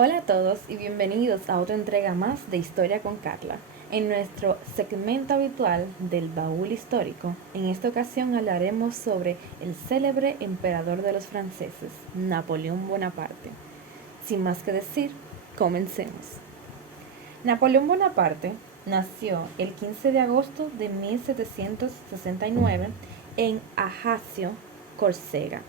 Hola a todos y bienvenidos a otra entrega más de Historia con Carla. En nuestro segmento habitual del baúl histórico, en esta ocasión hablaremos sobre el célebre emperador de los franceses, Napoleón Bonaparte. Sin más que decir, comencemos. Napoleón Bonaparte nació el 15 de agosto de 1769 en Ajaccio, Córcega,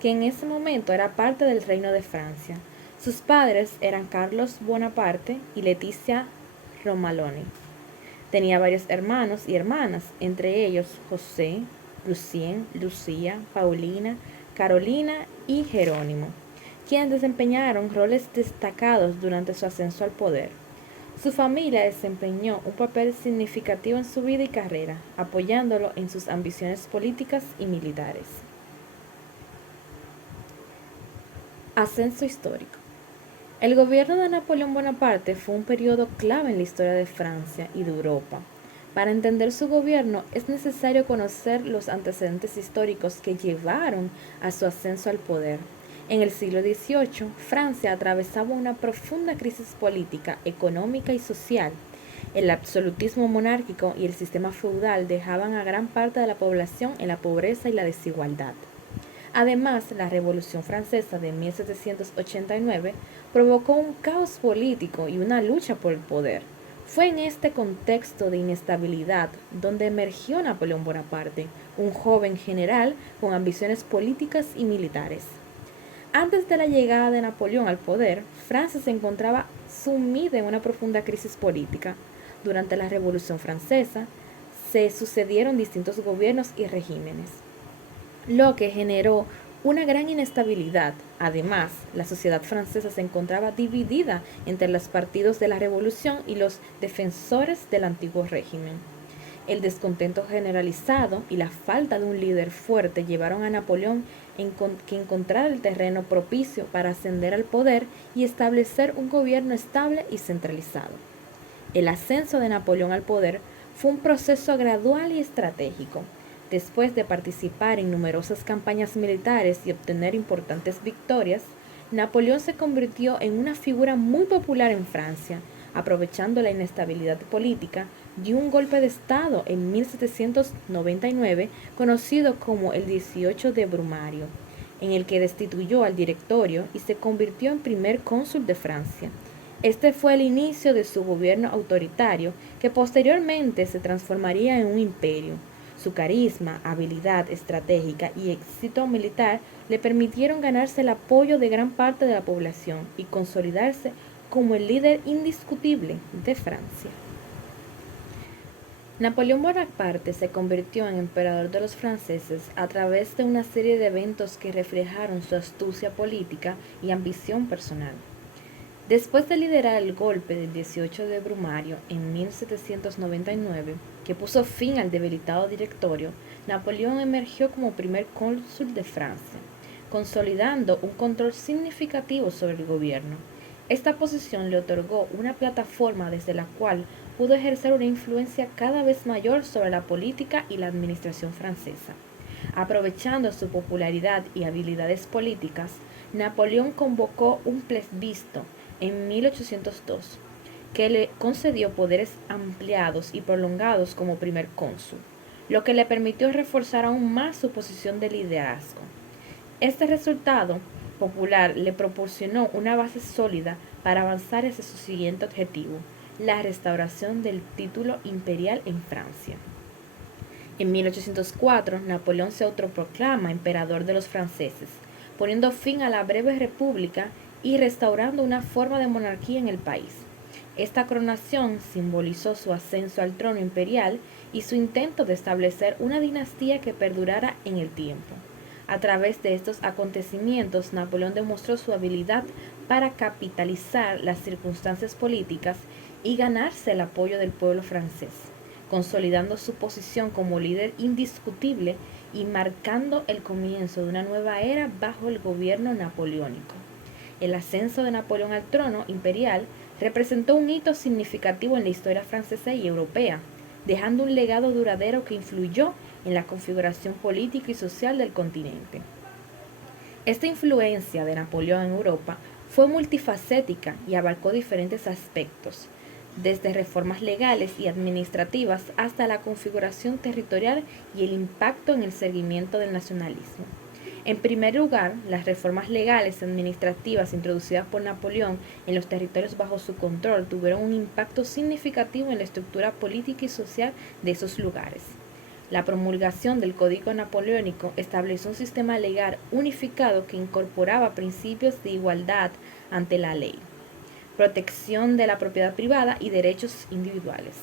que en ese momento era parte del Reino de Francia. Sus padres eran Carlos Bonaparte y Leticia Romaloni. Tenía varios hermanos y hermanas, entre ellos José, Lucien, Lucía, Paulina, Carolina y Jerónimo, quienes desempeñaron roles destacados durante su ascenso al poder. Su familia desempeñó un papel significativo en su vida y carrera, apoyándolo en sus ambiciones políticas y militares. Ascenso histórico. El gobierno de Napoleón Bonaparte fue un periodo clave en la historia de Francia y de Europa. Para entender su gobierno es necesario conocer los antecedentes históricos que llevaron a su ascenso al poder. En el siglo XVIII, Francia atravesaba una profunda crisis política, económica y social. El absolutismo monárquico y el sistema feudal dejaban a gran parte de la población en la pobreza y la desigualdad. Además, la Revolución Francesa de 1789 provocó un caos político y una lucha por el poder. Fue en este contexto de inestabilidad donde emergió Napoleón Bonaparte, un joven general con ambiciones políticas y militares. Antes de la llegada de Napoleón al poder, Francia se encontraba sumida en una profunda crisis política. Durante la Revolución Francesa se sucedieron distintos gobiernos y regímenes, lo que generó una gran inestabilidad. Además, la sociedad francesa se encontraba dividida entre los partidos de la revolución y los defensores del antiguo régimen. El descontento generalizado y la falta de un líder fuerte llevaron a Napoleón que encontrar el terreno propicio para ascender al poder y establecer un gobierno estable y centralizado. El ascenso de Napoleón al poder fue un proceso gradual y estratégico. Después de participar en numerosas campañas militares y obtener importantes victorias, Napoleón se convirtió en una figura muy popular en Francia. Aprovechando la inestabilidad política, dio un golpe de Estado en 1799, conocido como el 18 de Brumario, en el que destituyó al directorio y se convirtió en primer cónsul de Francia. Este fue el inicio de su gobierno autoritario, que posteriormente se transformaría en un imperio. Su carisma, habilidad estratégica y éxito militar le permitieron ganarse el apoyo de gran parte de la población y consolidarse como el líder indiscutible de Francia. Napoleón Bonaparte se convirtió en emperador de los franceses a través de una serie de eventos que reflejaron su astucia política y ambición personal. Después de liderar el golpe del 18 de Brumario en 1799, que puso fin al debilitado directorio, Napoleón emergió como primer cónsul de Francia, consolidando un control significativo sobre el gobierno. Esta posición le otorgó una plataforma desde la cual pudo ejercer una influencia cada vez mayor sobre la política y la administración francesa. Aprovechando su popularidad y habilidades políticas, Napoleón convocó un plebiscito en 1802, que le concedió poderes ampliados y prolongados como primer cónsul, lo que le permitió reforzar aún más su posición de liderazgo. Este resultado popular le proporcionó una base sólida para avanzar hacia su siguiente objetivo, la restauración del título imperial en Francia. En 1804, Napoleón se autoproclama emperador de los franceses, poniendo fin a la breve república y restaurando una forma de monarquía en el país. Esta coronación simbolizó su ascenso al trono imperial y su intento de establecer una dinastía que perdurara en el tiempo. A través de estos acontecimientos, Napoleón demostró su habilidad para capitalizar las circunstancias políticas y ganarse el apoyo del pueblo francés, consolidando su posición como líder indiscutible y marcando el comienzo de una nueva era bajo el gobierno napoleónico. El ascenso de Napoleón al trono imperial representó un hito significativo en la historia francesa y europea, dejando un legado duradero que influyó en la configuración política y social del continente. Esta influencia de Napoleón en Europa fue multifacética y abarcó diferentes aspectos, desde reformas legales y administrativas hasta la configuración territorial y el impacto en el seguimiento del nacionalismo. En primer lugar, las reformas legales y administrativas introducidas por Napoleón en los territorios bajo su control tuvieron un impacto significativo en la estructura política y social de esos lugares. La promulgación del Código Napoleónico estableció un sistema legal unificado que incorporaba principios de igualdad ante la ley, protección de la propiedad privada y derechos individuales.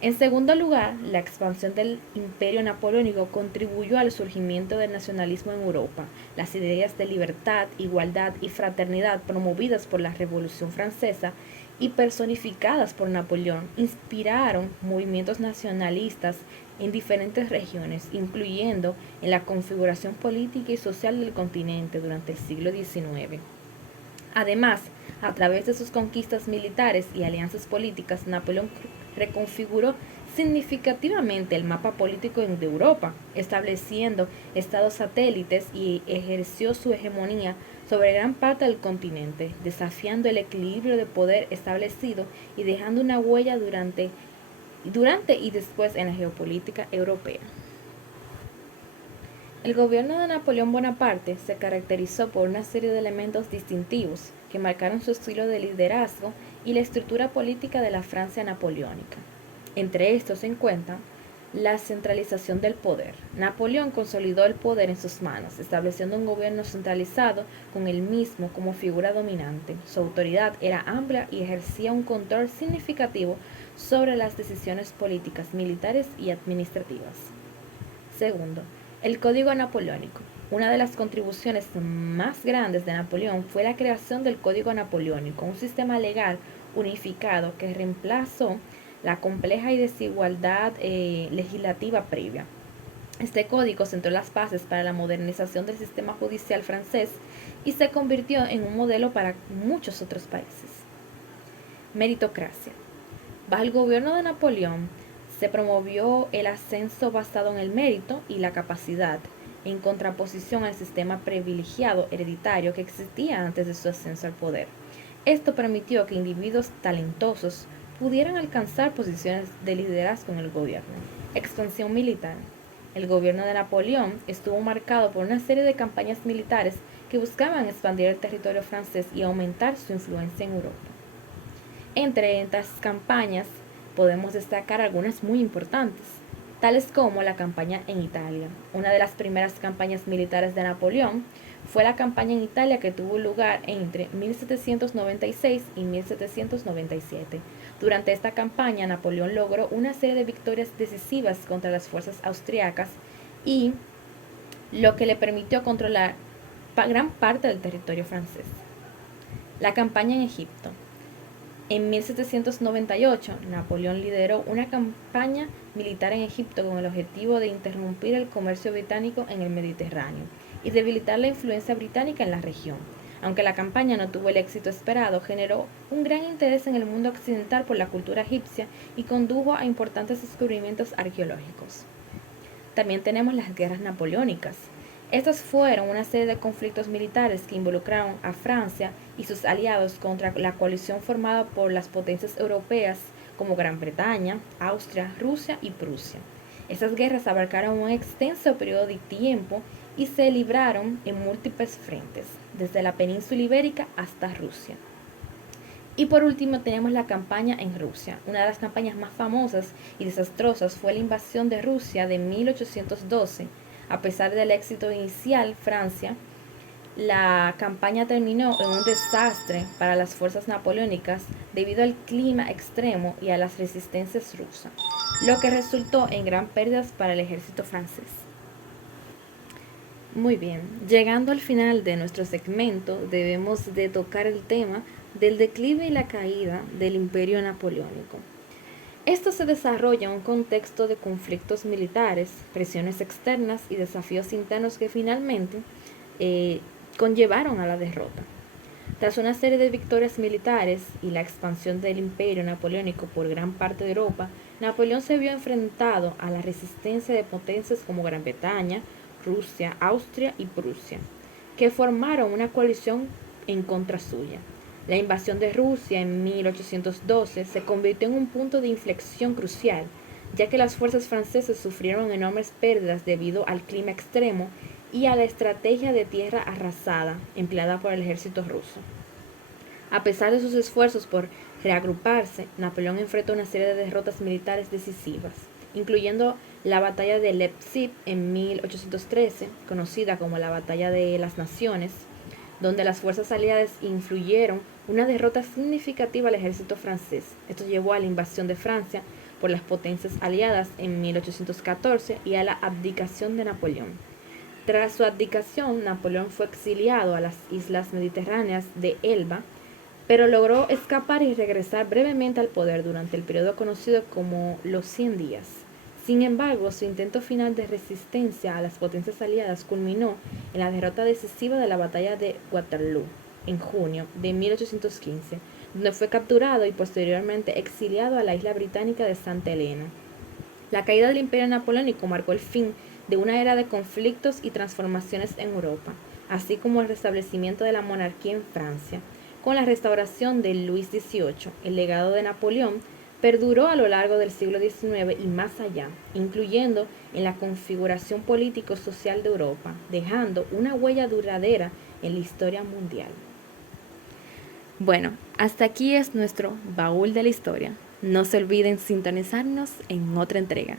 En segundo lugar, la expansión del Imperio Napoleónico contribuyó al surgimiento del nacionalismo en Europa. Las ideas de libertad, igualdad y fraternidad promovidas por la Revolución Francesa y personificadas por Napoleón inspiraron movimientos nacionalistas en diferentes regiones, incluyendo en la configuración política y social del continente durante el siglo XIX. Además, a través de sus conquistas militares y alianzas políticas, Napoleón reconfiguró significativamente el mapa político de Europa, estableciendo estados satélites y ejerció su hegemonía sobre gran parte del continente, desafiando el equilibrio de poder establecido y dejando una huella durante y después en la geopolítica europea. El gobierno de Napoleón Bonaparte se caracterizó por una serie de elementos distintivos que marcaron su estilo de liderazgo y la estructura política de la Francia napoleónica. Entre estos se encuentra la centralización del poder. Napoleón consolidó el poder en sus manos, estableciendo un gobierno centralizado con él mismo como figura dominante. Su autoridad era amplia y ejercía un control significativo sobre las decisiones políticas, militares y administrativas. Segundo, el Código Napoleónico. Una de las contribuciones más grandes de Napoleón fue la creación del Código Napoleónico, un sistema legal unificado que reemplazó la compleja y desigualdad legislativa previa. Este código sentó las bases para la modernización del sistema judicial francés y se convirtió en un modelo para muchos otros países. Meritocracia. Bajo el gobierno de Napoleón se promovió el ascenso basado en el mérito y la capacidad, en contraposición al sistema privilegiado hereditario que existía antes de su ascenso al poder. Esto permitió que individuos talentosos pudieran alcanzar posiciones de liderazgo en el gobierno. Expansión militar. El gobierno de Napoleón estuvo marcado por una serie de campañas militares que buscaban expandir el territorio francés y aumentar su influencia en Europa. Entre estas campañas podemos destacar algunas muy importantes, tales como la campaña en Italia. Una de las primeras campañas militares de Napoleón fue la campaña en Italia que tuvo lugar entre 1796 y 1797. Durante esta campaña, Napoleón logró una serie de victorias decisivas contra las fuerzas austriacas y lo que le permitió controlar gran parte del territorio francés. La campaña en Egipto. En 1798, Napoleón lideró una campaña militar en Egipto con el objetivo de interrumpir el comercio británico en el Mediterráneo y debilitar la influencia británica en la región. Aunque la campaña no tuvo el éxito esperado, generó un gran interés en el mundo occidental por la cultura egipcia y condujo a importantes descubrimientos arqueológicos. También tenemos las guerras napoleónicas. Estas fueron una serie de conflictos militares que involucraron a Francia y sus aliados contra la coalición formada por las potencias europeas como Gran Bretaña, Austria, Rusia y Prusia. Estas guerras abarcaron un extenso periodo de tiempo y se libraron en múltiples frentes, desde la península ibérica hasta Rusia. Y por último tenemos la campaña en Rusia. Una de las campañas más famosas y desastrosas fue la invasión de Rusia de 1812. A pesar del éxito inicial, la campaña terminó en un desastre para las fuerzas napoleónicas debido al clima extremo y a las resistencias rusas, lo que resultó en gran pérdidas para el ejército francés. Muy bien, llegando al final de nuestro segmento, debemos de tocar el tema del declive y la caída del Imperio Napoleónico. Esto se desarrolla en un contexto de conflictos militares, presiones externas y desafíos internos que finalmente conllevaron a la derrota. Tras una serie de victorias militares y la expansión del Imperio Napoleónico por gran parte de Europa, Napoleón se vio enfrentado a la resistencia de potencias como Gran Bretaña, Rusia, Austria y Prusia, que formaron una coalición en contra suya. La invasión de Rusia en 1812 se convirtió en un punto de inflexión crucial, ya que las fuerzas francesas sufrieron enormes pérdidas debido al clima extremo y a la estrategia de tierra arrasada empleada por el ejército ruso. A pesar de sus esfuerzos por reagruparse, Napoleón enfrentó una serie de derrotas militares decisivas, incluyendo la batalla de Leipzig en 1813, conocida como la Batalla de las Naciones, donde las fuerzas aliadas influyeron una derrota significativa al ejército francés. Esto llevó a la invasión de Francia por las potencias aliadas en 1814 y a la abdicación de Napoleón. Tras su abdicación, Napoleón fue exiliado a las islas mediterráneas de Elba, pero logró escapar y regresar brevemente al poder durante el periodo conocido como los 100 días. Sin embargo, su intento final de resistencia a las potencias aliadas culminó en la derrota decisiva de la batalla de Waterloo en junio de 1815, donde fue capturado y posteriormente exiliado a la isla británica de Santa Elena. La caída del Imperio Napoleónico marcó el fin de una era de conflictos y transformaciones en Europa, así como el restablecimiento de la monarquía en Francia. Con la restauración de Luis XVIII, el legado de Napoleón perduró a lo largo del siglo XIX y más allá, incluyendo en la configuración político-social de Europa, dejando una huella duradera en la historia mundial. Bueno, hasta aquí es nuestro baúl de la historia. No se olviden sintonizarnos en otra entrega.